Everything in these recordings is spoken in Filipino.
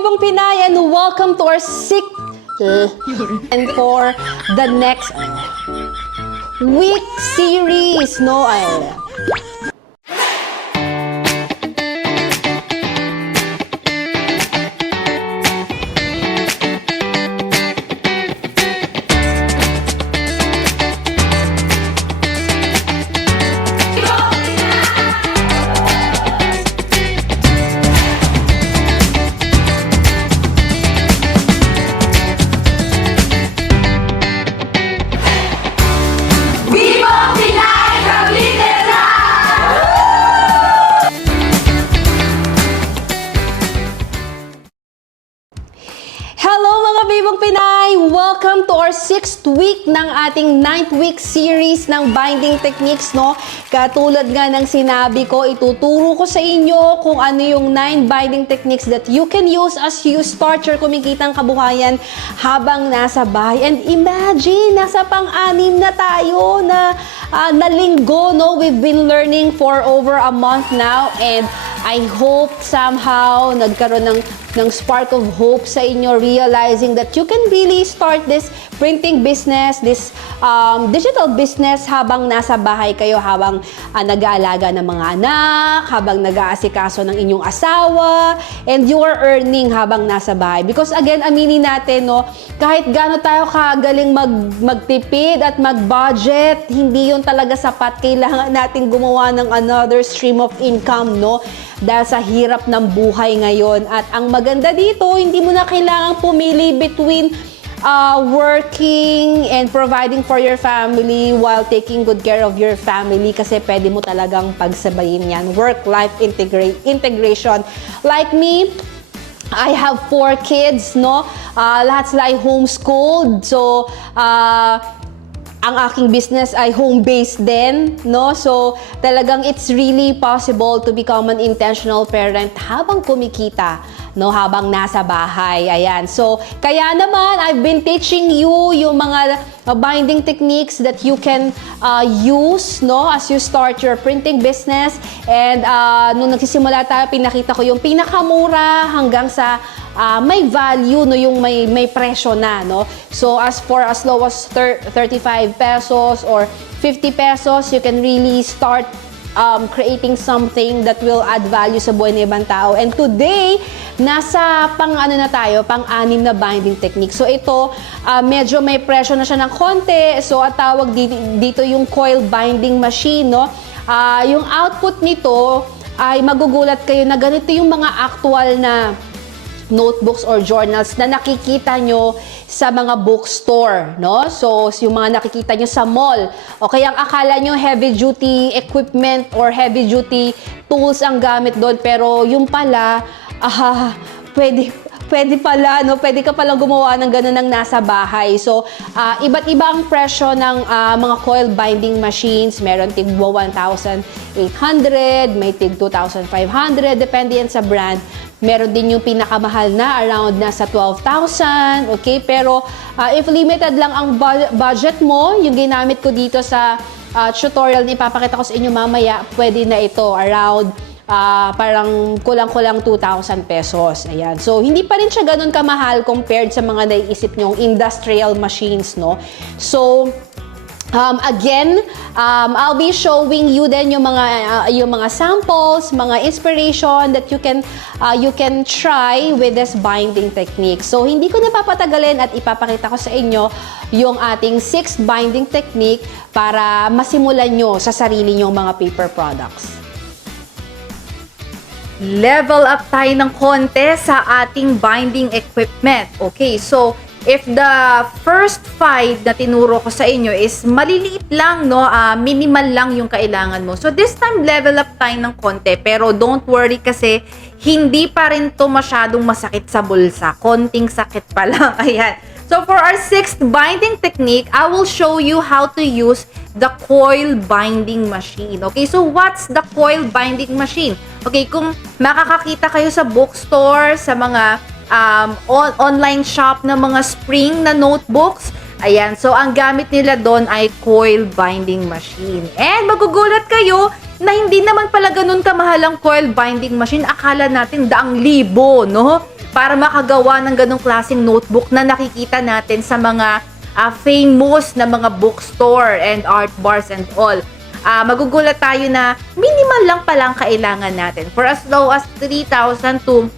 Bibong Pinay, and welcome to our sixth and for the next week series, no? Welcome to our 6th week ng ating 9th week series ng binding techniques, no? Katulad nga ng sinabi ko, ituturo ko sa inyo kung ano yung 9 binding techniques that you can use as you start your kumikitang kabuhayan habang nasa bahay. And imagine, nasa pang-anim na tayo na linggo, no? We've been learning for over a month now, and I hope somehow nagkaroon ng spark of hope sa inyo, realizing that you can really start this printing business, this digital business habang nasa bahay kayo, habang nag-aalaga ng mga anak, habang nag-aasikaso ng inyong asawa, and you are earning habang nasa bahay. Because again, aminin natin, no, kahit gaano tayo kagaling magtipid at mag-budget, hindi yun talaga sapat. Kailangan natin gumawa ng another stream of income, no? Dahil sa hirap ng buhay ngayon. At ang maganda dito, hindi mo na kailangang pumili between working and providing for your family while taking good care of your family, kasi pwede mo talagang pagsabayin yan. Work-life integration. Like me, I have 4 kids, no? Lahat sila ay homeschooled. So, ang aking business ay home-based din, no? So, talagang it's really possible to become an intentional parent habang kumikita, no? Habang nasa bahay. Ayan. So, kaya naman, I've been teaching you yung mga binding techniques that you can use, no? As you start your printing business. And nung nagsisimula tayo, pinakita ko yung pinakamura hanggang sa may value, no, yung may presyo na, no? So as for as low as 35 pesos or 50 pesos, you can really start creating something that will add value sa buhay ng ibang tao. And today, nasa pang-anim na binding technique. So ito, medyo may presyo na siya ng konti. So at tawag dito yung coil binding machine, no? Yung output nito ay magugulat kayo na ganito yung mga actual na notebooks or journals na nakikita nyo sa mga bookstore, no? So, yung mga nakikita nyo sa mall. O kaya ang akala nyo heavy-duty equipment or heavy-duty tools ang gamit doon. Pero yung pala, pwede pala, no? Pwede ka palang gumawa ng ganun ng nasa bahay. So, iba't iba ang presyo ng mga coil binding machines. Meron tig 1,800, may tig 2,500, depende yan sa brand. Meron din yung pinakamahal na, around nasa 12,000, okay? Pero if limited lang ang budget mo, yung ginamit ko dito sa tutorial na ipapakita ko sa inyo mamaya, pwede na ito, around parang kulang-kulang 2,000 pesos. Ayan. So, hindi pa rin siya ganun kamahal compared sa mga naiisip nyong industrial machines, no? So, again, I'll be showing you then yung mga samples, mga inspiration that you can try with this binding technique. So, hindi ko napapatagalin at ipapakita ko sa inyo yung ating 6th binding technique para masimulan nyo sa sarili nyong mga paper products. Level up tayo ng konti sa ating binding equipment. Okay, so if the first 5 na tinuro ko sa inyo is maliliit lang, no? Minimal lang yung kailangan mo. So this time, level up tayo ng konti. Pero don't worry kasi hindi pa rin to masyadong masakit sa bulsa. Konting sakit pa lang. Ayan. So for our 6th binding technique, I will show you how to use the coil binding machine. Okay, so what's the coil binding machine? Okay, kung makakakita kayo sa bookstore, sa mga online shop na mga spring na notebooks, ayan, so ang gamit nila doon ay coil binding machine. And magugulat kayo na hindi naman pala ganun kamahal ang coil binding machine. Akala natin daang libo, no? para makagawa ng ganong klaseng notebook na nakikita natin sa mga famous na mga bookstore and art bars and all. Magugulat tayo na minimal lang palang kailangan natin. For as low as 3,000 to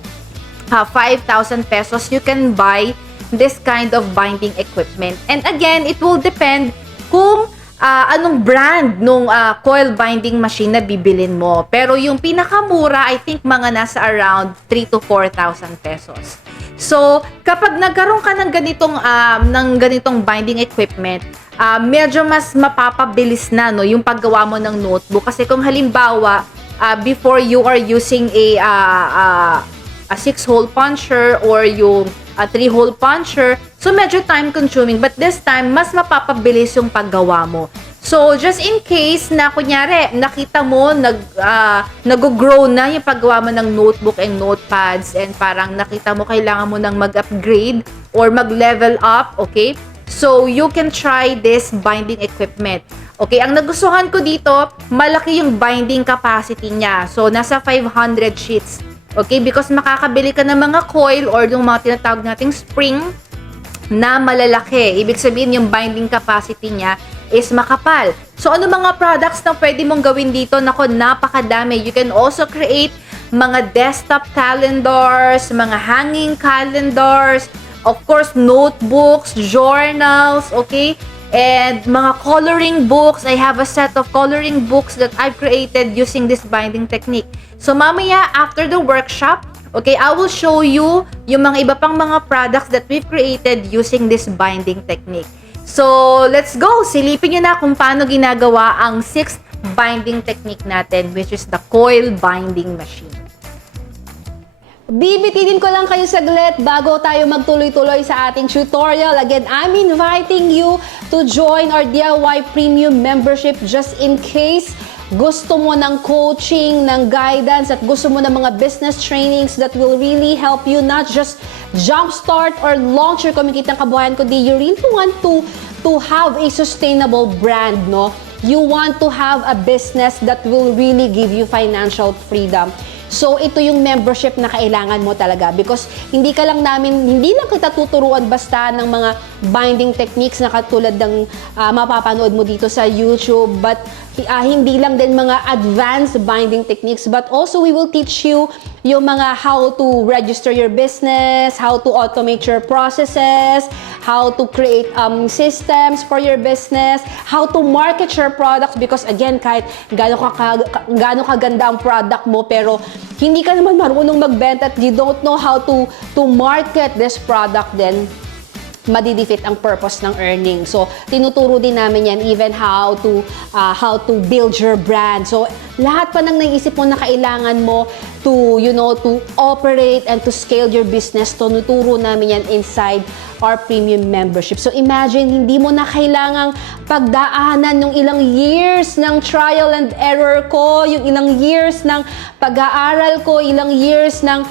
5,000 pesos, you can buy this kind of binding equipment. And again, it will depend kung anong brand nung coil binding machine na bibilin mo. Pero yung pinakamura, I think mga nasa around 3 to 4,000 pesos. So, kapag nagkaroon ka ng ganitong binding equipment, medyo mas mapapabilis na no yung paggawa mo ng notebook. Kasi kung halimbawa, before you are using a 6-hole puncher or yung 3-hole puncher, so medyo time consuming, but this time mas mapapabilis yung paggawa mo. So just in case na kunyari nakita mo nag-grow na yung paggawa mo ng notebook and notepads and parang nakita mo kailangan mo nang mag-upgrade or mag-level up, okay? So you can try this binding equipment. Okay, ang nagustuhan ko dito, malaki yung binding capacity niya. So nasa 500 sheets. Okay, because makakabili ka ng mga coil or yung mga tinatawag nating spring na malalaki. Ibig sabihin yung binding capacity niya is makapal. So ano mga products na pwede mong gawin dito? Nako, napakadami. You can also create mga desktop calendars, mga hanging calendars, of course, notebooks, journals, okay? And mga coloring books. I have a set of coloring books that I've created using this binding technique. So mamaya, after the workshop, okay, I will show you yung mga iba pang mga products that we've created using this binding technique. So, let's go! Silipin nyo na kung paano ginagawa ang 6th binding technique natin, which is the coil binding machine. Bibitinin ko lang kayo saglit bago tayo magtuloy-tuloy sa ating tutorial. Again, I'm inviting you to join our DIY Premium membership just in case gusto mo ng coaching, ng guidance, at gusto mo ng mga business trainings that will really help you not just jumpstart or launch your kumikitang kabuhayan, kundi you really want to have a sustainable brand, no? You want to have a business that will really give you financial freedom. So, ito yung membership na kailangan mo talaga because hindi lang kita tuturuan basta ng mga binding techniques na katulad ng mapapanood mo dito sa YouTube, but hindi lang din mga advanced binding techniques, but also we will teach you yung mga how to register your business, how to automate your processes, how to create systems for your business, how to market your products because again, kahit gaano kaganda ang product mo pero hindi ka naman marunong magbenta at you don't know how to market this product, then madidefeat ang purpose ng earning. So, tinuturo din namin yan even how to build your brand. So, lahat pa ng naisip mo na kailangan mo to operate and to scale your business, tinuturo namin yan inside our premium membership. So, imagine, hindi mo na kailangang pagdaanan yung ilang years ng trial and error ko, yung ilang years ng pag-aaral ko, ilang years ng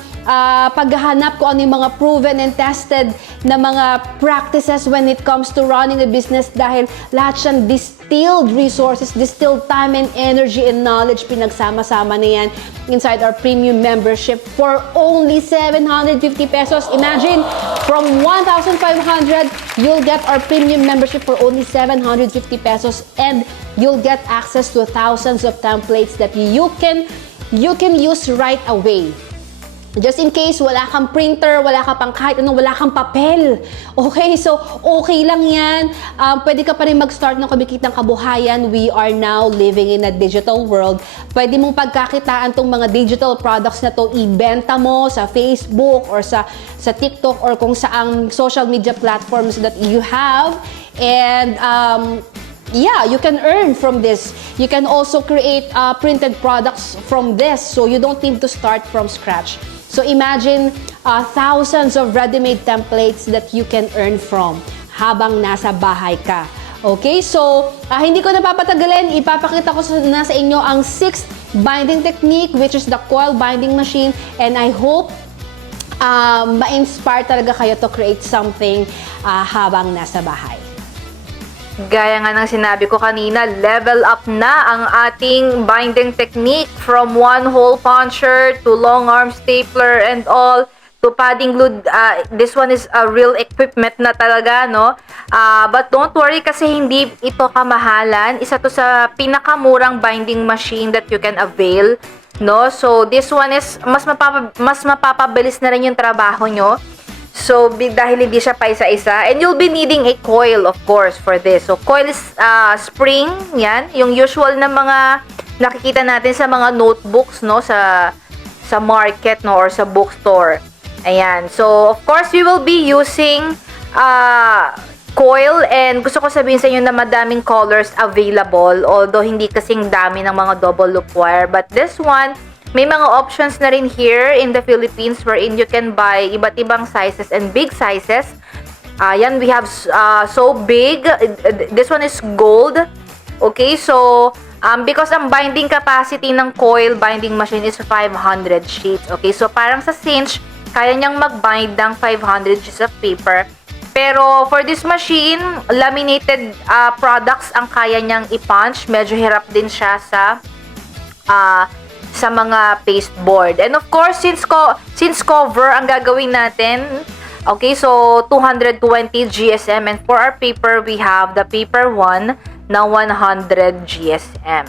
paghahanap ko ano yung mga proven and tested na mga practices when it comes to running a business dahil lahat siyang distilled resources, distilled time and energy and knowledge, pinagsama-sama na yan inside our premium membership for only 750 pesos. Imagine, from 1,500, you'll get our premium membership for only 750 pesos and you'll get access to thousands of templates that you can use right away. Just in case, wala kang printer, wala ka pang kahit ano, wala kang papel. Okay, so okay lang yan. Pwede ka pa rin mag-start ng kumikitang kabuhayan. We are now living in a digital world. Pwede mong pagkakitaan tong mga digital products na to, ibenta mo sa Facebook or sa TikTok or kung saang social media platforms that you have. And yeah, you can earn from this. You can also create printed products from this, so you don't need to start from scratch. So imagine thousands of ready-made templates that you can earn from habang nasa bahay ka. Okay, so hindi ko napapatagalin, ipapakita ko na sa inyo ang 6th binding technique, which is the coil binding machine, and I hope ma-inspire talaga kayo to create something habang nasa bahay. Gaya nga ng sinabi ko kanina, level up na ang ating binding technique from 1-hole puncher to long arm stapler and all to padding glue. This one is a real equipment na talaga, no? But don't worry kasi hindi ito kamahalan. Isa to sa pinakamurang binding machine that you can avail, no? So this one is mas mapapabilis na rin yung trabaho nyo. So, dahil hindi siya pa isa-isa. And you'll be needing a coil, of course, for this. So, coil is spring. Yan. Yung usual na mga nakikita natin sa mga notebooks, no? Sa market, no? Or sa bookstore. Ayan. So, of course, we will be using coil. And gusto ko sabihin sa inyo na madaming colors available. Although, hindi kasing dami ng mga double loop wire. But this one, may mga options na rin here in the Philippines wherein you can buy iba't ibang sizes and big sizes. Yan, we have so big. This one is gold. Okay, so because ang binding capacity ng coil binding machine is 500 sheets. Okay, so parang sa cinch, kaya niyang mag-bind ng 500 sheets of paper. Pero for this machine, laminated products ang kaya niyang i-punch. Medyo hirap din siya sa mga pasteboard. And of course, since cover ang gagawin natin, okay, so 220 GSM, and for our paper, we have the paper 1 na 100 GSM.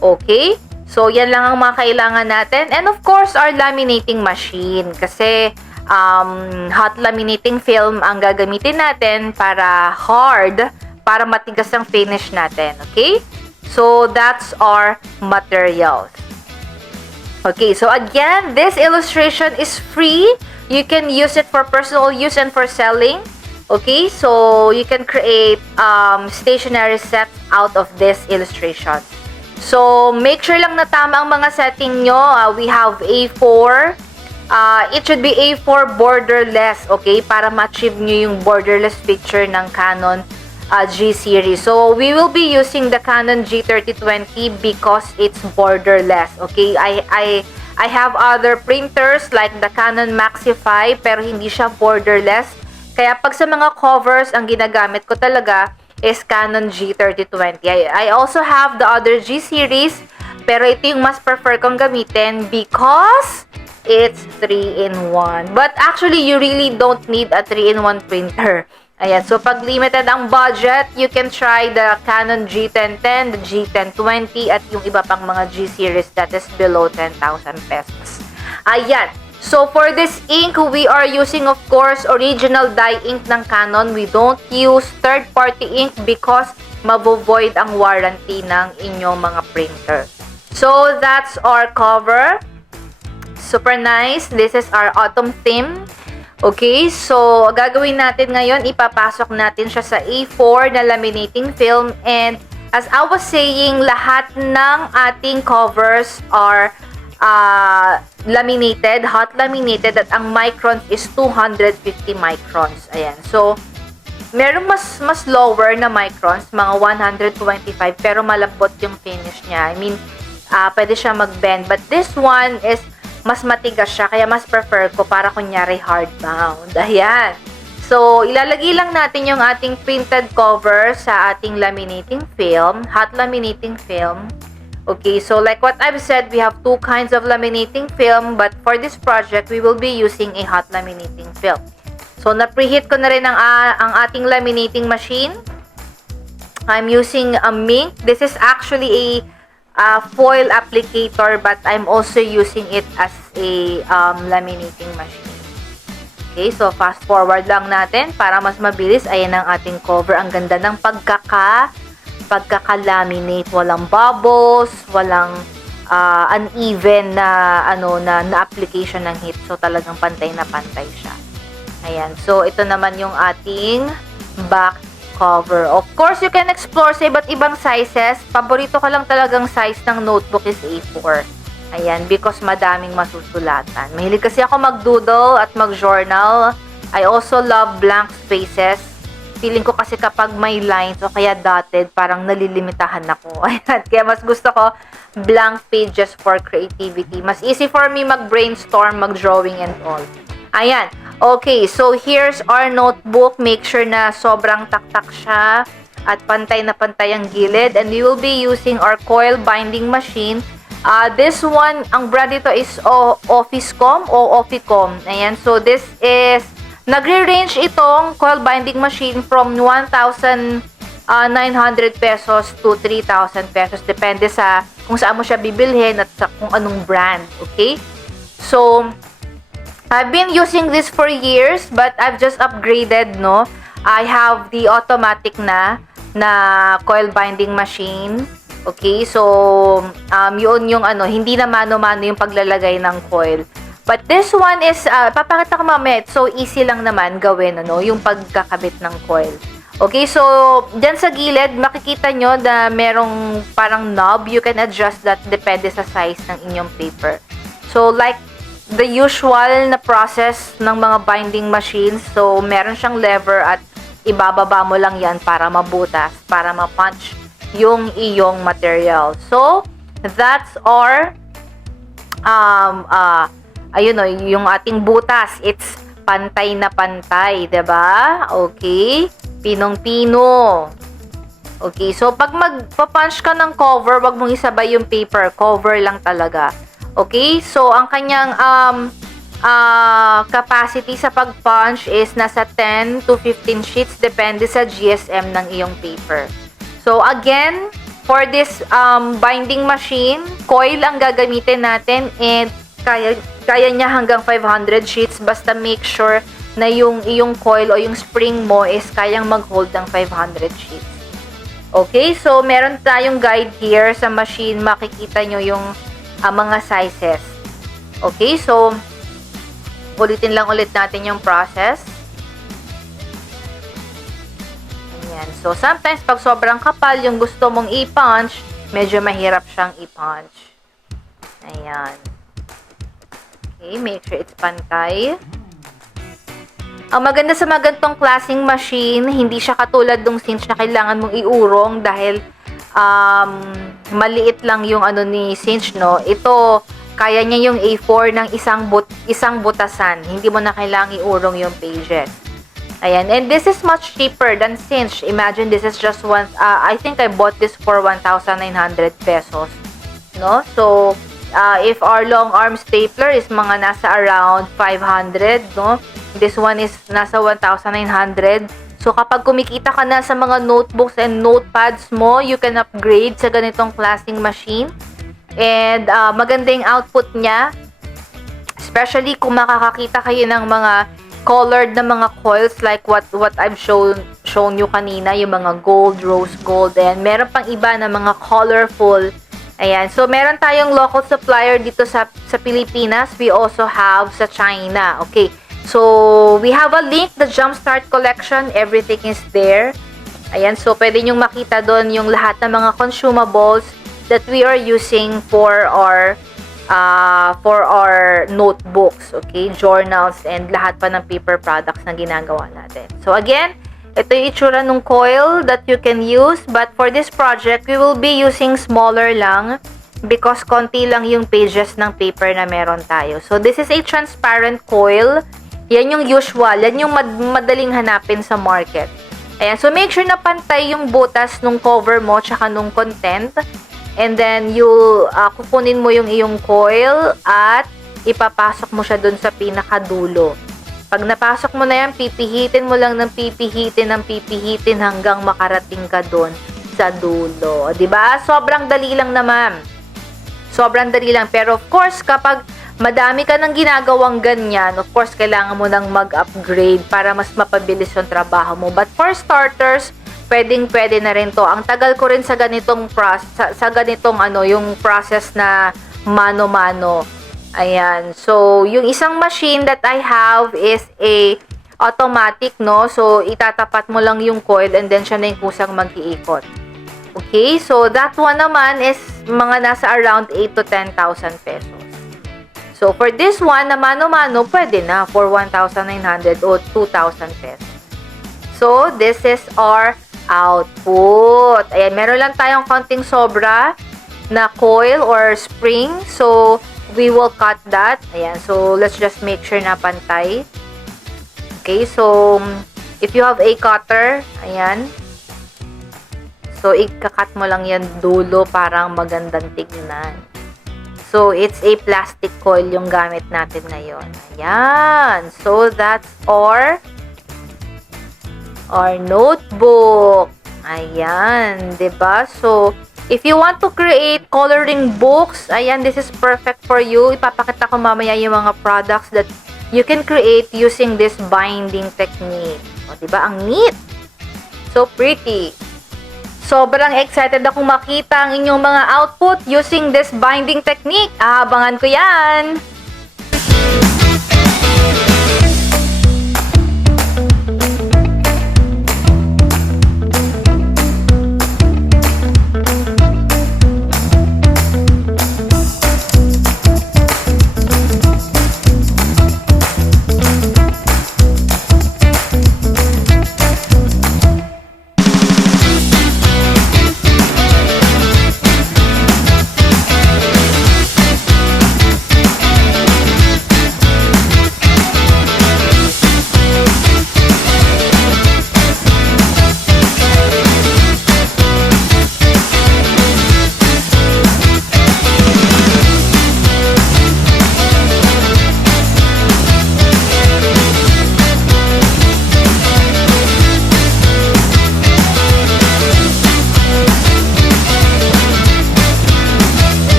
Okay? So, yan lang ang mga kailangan natin. And of course, our laminating machine. Kasi, hot laminating film ang gagamitin natin para hard, para matigas ang finish natin. Okay? So, that's our materials. Okay, so again, this illustration is free. You can use it for personal use and for selling. Okay, so you can create stationery sets out of this illustration. So, make sure lang na tama ang mga setting nyo. We have A4. It should be A4 borderless, okay? Para ma-achieve nyo yung borderless picture ng Canon G series. So, we will be using the Canon G3020 because it's borderless. Okay, I have other printers like the Canon Maxify pero hindi siya borderless. Kaya pag sa mga covers, ang ginagamit ko talaga is Canon G3020. I also have the other G series pero ito yung mas prefer kong gamitin because it's 3-in-1. But actually, you really don't need a 3-in-1 printer. Ayan, so pag limited ang budget, you can try the Canon G1010, the G1020, at yung iba pang mga G series that is below 10,000 pesos. Ayan, so for this ink, we are using of course original dye ink ng Canon. We don't use third-party ink because mabo-void ang warranty ng inyong mga printer. So that's our cover. Super nice. This is our autumn theme. Okay, so gagawin natin ngayon, ipapasok natin siya sa A4 na laminating film, and as I was saying, lahat ng ating covers are laminated, hot laminated, at ang microns is 250 microns. Ayan, so merong mas lower na microns, mga 125, pero malambot yung finish niya. I mean, pwede siya mag-bend, but this one is mas matigas siya, kaya mas prefer ko para kunyari hardbound. Ayan. So, ilalagay lang natin yung ating printed cover sa ating laminating film, hot laminating film. Okay, so like what I've said, we have two kinds of laminating film, but for this project, we will be using a hot laminating film. So, na-preheat ko na rin ang ating laminating machine. I'm using a mink. This is actually a foil applicator, but I'm also using it as a laminating machine. Okay, so fast forward lang natin para mas mabilis. Ayan ang ating cover. Ang ganda ng pagkaka-laminate. Walang bubbles, walang uneven na application ng heat. So talagang pantay na pantay siya. Ayan. So ito naman yung ating back cover. Of course, you can explore sa iba't ibang sizes. Paborito ko lang talagang size ng notebook is A4. Ayan, because madaming masusulatan. Mahilig kasi ako mag-doodle at mag-journal. I also love blank spaces. Feeling ko kasi kapag may lines o kaya dotted, parang nalilimitahan ako. Ayan, kaya mas gusto ko blank pages for creativity. Mas easy for me mag-brainstorm, mag-drawing and all. Ayan. Okay, so here's our notebook. Make sure na sobrang taktak siya at pantay na pantay ang gilid. And we will be using our coil binding machine This one, ang brand ito is Officecom o Officom. Ayan, so this is, nagre-range itong coil binding machine from 1,900 pesos to 3,000 pesos. Depende sa kung saan mo siya bibilhin at sa kung anong brand. Okay? So, I've been using this for years, but I've just upgraded, no? I have the automatic na coil binding machine. Okay, so yun yung hindi na mano-mano yung paglalagay ng coil. But this one is papakita ko mamaya. So easy lang naman gawin yung pagkakabit ng coil. Okay, so diyan sa gilid makikita nyo na merong parang knob. You can adjust that depende sa size ng inyong paper. So like the usual na process ng mga binding machines. So meron siyang lever at ibababa mo lang yan para mabutas, para ma-punch yung iyong material. So, that's our yung ating butas. It's pantay na pantay, 'di ba? Okay? Pinong-pino. Okay, so pag magpa-punch ka ng cover, wag mong isabay yung paper, cover lang talaga. Okay? So, ang kanyang capacity sa pag-punch is nasa 10 to 15 sheets depende sa GSM ng iyong paper. So again, for this binding machine, coil ang gagamitin natin and kaya niya hanggang 500 sheets basta make sure na yung iyong coil o yung spring mo is kayang mag-hold ng 500 sheets. Okay, so meron tayong guide here sa machine, makikita nyo yung mga sizes. Okay, so ulitin lang ulit natin yung process. So, sometimes, pag sobrang kapal, yung gusto mong i-punch, medyo mahirap siyang i-punch. Ayan. Okay, make sure it's pantay. Ang maganda sa magandang klaseng machine, hindi siya katulad ng cinch na kailangan mong iurong dahil maliit lang yung ni cinch, no? Ito, kaya niya yung A4 ng isang butasan. Hindi mo na kailangang iurong yung pages. Ayan, and this is much cheaper than cinch. Imagine this is just I think I bought this for 1,900 pesos. No? So, if our long arm stapler is mga nasa around 500, no? This one is nasa 1,900. So, kapag kumikita ka na sa mga notebooks and notepads mo, you can upgrade sa ganitong klaseng machine. And maganda yung output niya. Especially kung makakakita kayo ng mga colored na mga coils like what I've shown you kanina, yung mga gold, rose gold, and meron pang iba na mga colorful. Ayan, so meron tayong local supplier dito sa Pilipinas. We also have sa China. Okay, so we have a link, the Jumpstart Collection, everything is there. Ayan, so pwede nyong makita doon yung lahat ng mga consumables that we are using for our notebooks, okay, journals, and lahat pa ng paper products na ginagawa natin. So again, ito yung itsura ng coil that you can use, but for this project, we will be using smaller lang because konti lang yung pages ng paper na meron tayo. So this is a transparent coil. Yan yung usual, yan yung madaling hanapin sa market. Ayan, so make sure na pantay yung butas nung cover mo tsaka nung content. And then, kukunin mo yung iyong coil at ipapasok mo siya dun sa pinakadulo. Pag napasok mo na yan, pipihitin mo lang ng pipihitin hanggang makarating ka dun sa dulo. Diba? Sobrang dali lang naman. Sobrang dali lang. Pero of course, kapag madami ka nang ginagawang ganyan, of course, kailangan mo nang mag-upgrade para mas mapabilis yung trabaho mo. But for starters, pwede na rin to. Ang tagal ko rin sa ganitong yung process na mano-mano. Ayan. So, yung isang machine that I have is a automatic, no? So, itatapat mo lang yung coil and then siya na yung kusang mag-iikot. Okay? So, that one naman is mga nasa around 8 to 10,000 pesos. So, for this one, na mano-mano, pwede na for 1,900 o 2,000 pesos. So, this is our output. Ayan, meron lang tayong konting sobra na coil or spring. So, we will cut that. Ayan, so let's just make sure na pantay. Okay, so if you have a cutter, ayan. So, ikakat mo lang yan dulo parang magandang tignan. So, it's a plastic coil yung gamit natin ngayon. Ayan. So, that's our notebook. Ayan. 'Di ba? So, if you want to create coloring books, ayan, this is perfect for you. Ipapakita ko mamaya yung mga products that you can create using this binding technique. O, 'di ba? Ang neat. So pretty. Sobrang excited akong makita ang inyong mga output using this binding technique. Aabangan ko yan!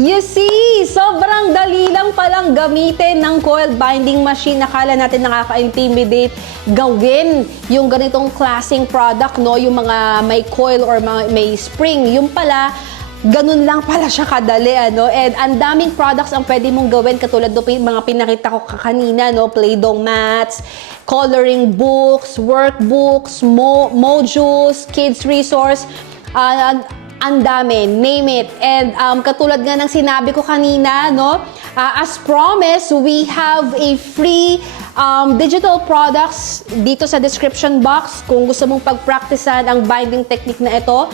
You see, sobrang dali lang palang gamitin ng coil binding machine. Nakala natin nakaka-intimidate gawin yung ganitong klaseng product, no? Yung mga may coil or may spring. Yung pala, ganun lang pala siya kadali, ano? And ang daming products ang pwede mong gawin, katulad ng mga pinakita ko kanina, no? Play-doh mats, coloring books, workbooks, modules, kids resource, ang dami, name it. And katulad nga ng sinabi ko kanina, no? As promised, we have a free digital products dito sa description box. Kung gusto mong pag-practicean ang binding technique na ito,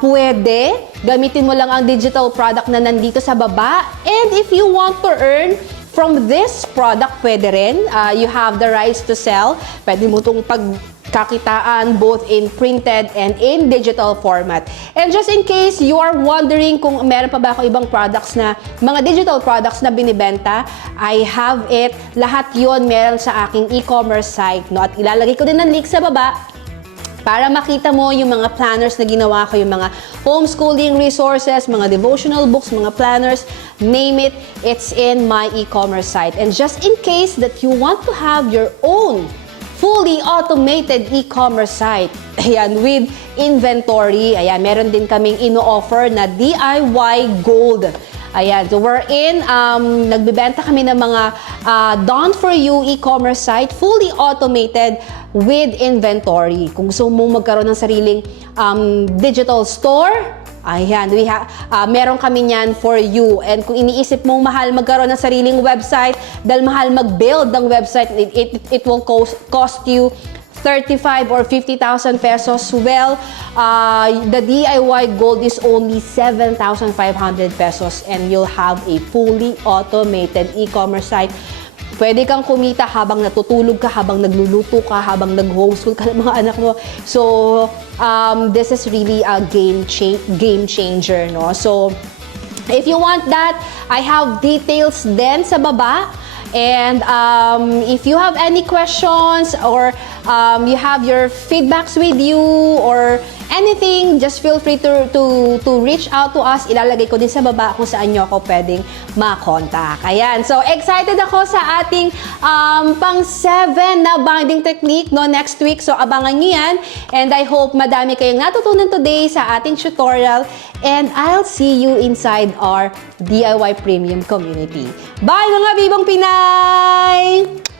pwede. Gamitin mo lang ang digital product na nandito sa baba. And if you want to earn from this product, pwede rin. You have the rights to sell. Pwede mo itong pagkakitaan both in printed and in digital format. And just in case you are wondering kung meron pa ba ako ibang products na, mga digital products na binibenta, I have it. Lahat yon meron sa aking e-commerce site. No? At ilalagay ko din ng link sa baba para makita mo yung mga planners na ginawa ko, yung mga homeschooling resources, mga devotional books, mga planners, name it, it's in my e-commerce site. And just in case that you want to have your own fully automated e-commerce site, ayan, with inventory, ayan, meron din kaming ino-offer na DIY Gold. Ayan, so we're in, nagbibenta kami ng mga done for you e-commerce site, fully automated with inventory. Kung gusto mong magkaroon ng sariling digital store, ayan, meron kami niyan for you. And kung iniisip mong mahal magkaroon ng sariling website, dahil mahal mag-build ng website, it will cost you 35 or 50,000 pesos. Well, the DIY Gold is only 7,500 pesos and you'll have a fully automated e-commerce site. Pwede kang kumita habang natutulog ka, habang nagluluto ka, habang nag-homeschool ka ng mga anak mo. So, this is really a game changer, no? So, if you want that, I have details din sa baba. And if you have any questions or you have your feedbacks with you or anything, just feel free to reach out to us. Ilalagay ko din sa baba kung saan nyo ako pwedeng makontak. Ayan. So, excited ako sa ating pang-7 na binding technique no, next week. So, abangan nyo yan. And I hope madami kayong natutunan today sa ating tutorial. And I'll see you inside our DIY Premium community. Bye mga Bibong Pinay!